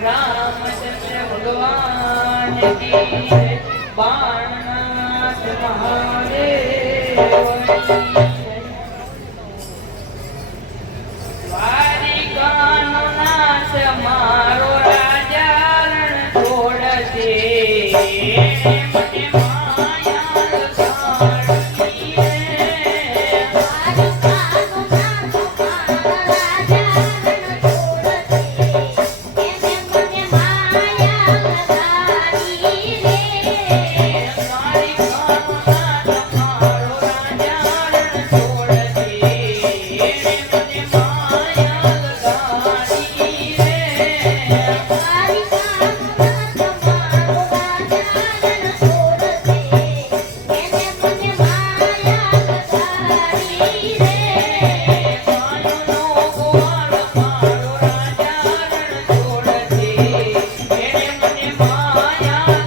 રામચંદ્ર ભગવાન બાણનાથ મહાદેવ મારો રાજા છોડશે Yeah.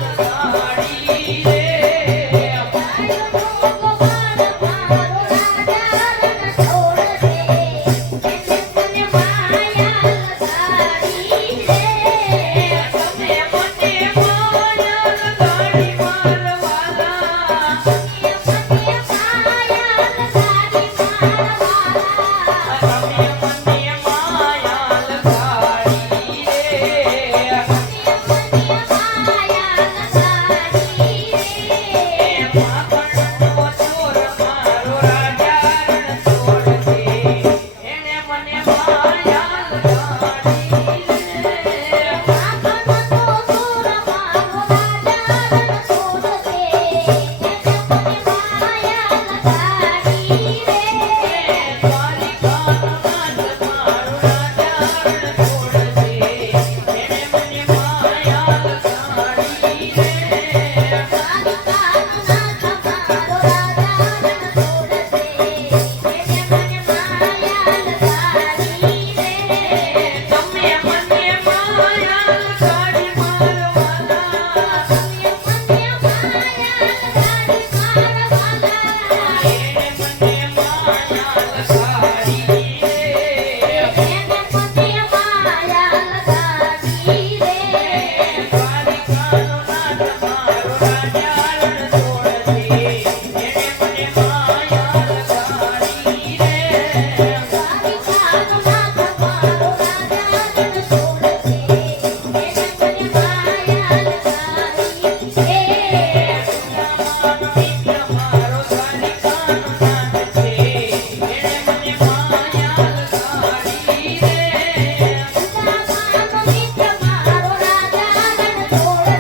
Bye.